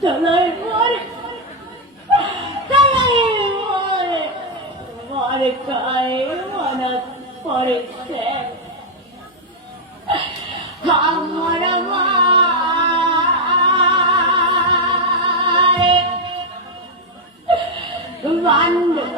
Talay more, talay more, more kay manat parise. Amar mare, vandu.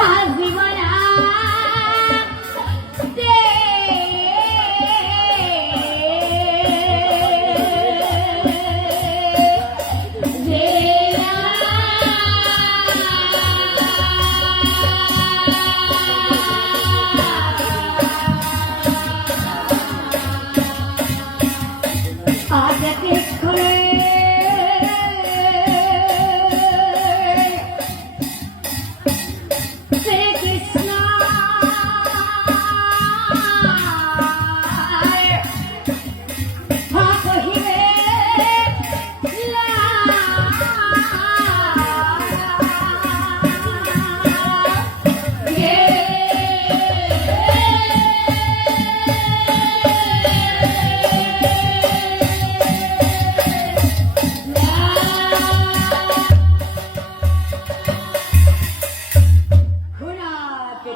Azimana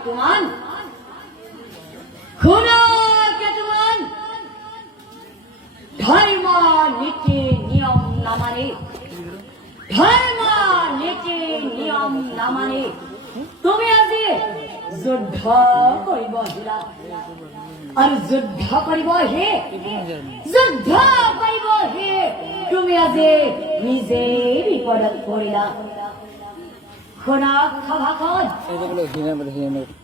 কেতুমান খুনা কেতুমান ধর্ম নীতি নিয়ম না মানে ধর্ম নীতি নিয়ম না মানে তুমি আজি যুদ্ধ কৰিব আহিলা আৰু যুদ্ধ কৰিব হে যুদ্ধ কৰিব হে তুমি আজি নিজে বিপদত পৰিলা শুনা সভাখন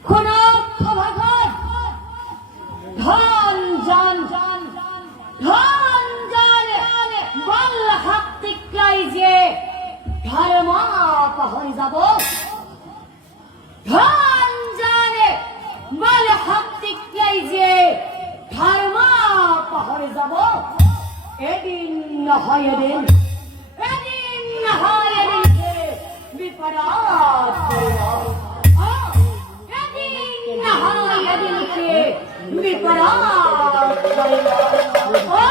শুনা সভাখন ধন জন ধন জন বল শক্তি যে ধৰ্ম পাহৰি যাব ধন জানে বল শক্তি যে ধৰ্ম পাহৰি যাব এদিন নহয় এদিন বিপদত পৰিব এদিন নহয় এদিন বিপদত পৰিব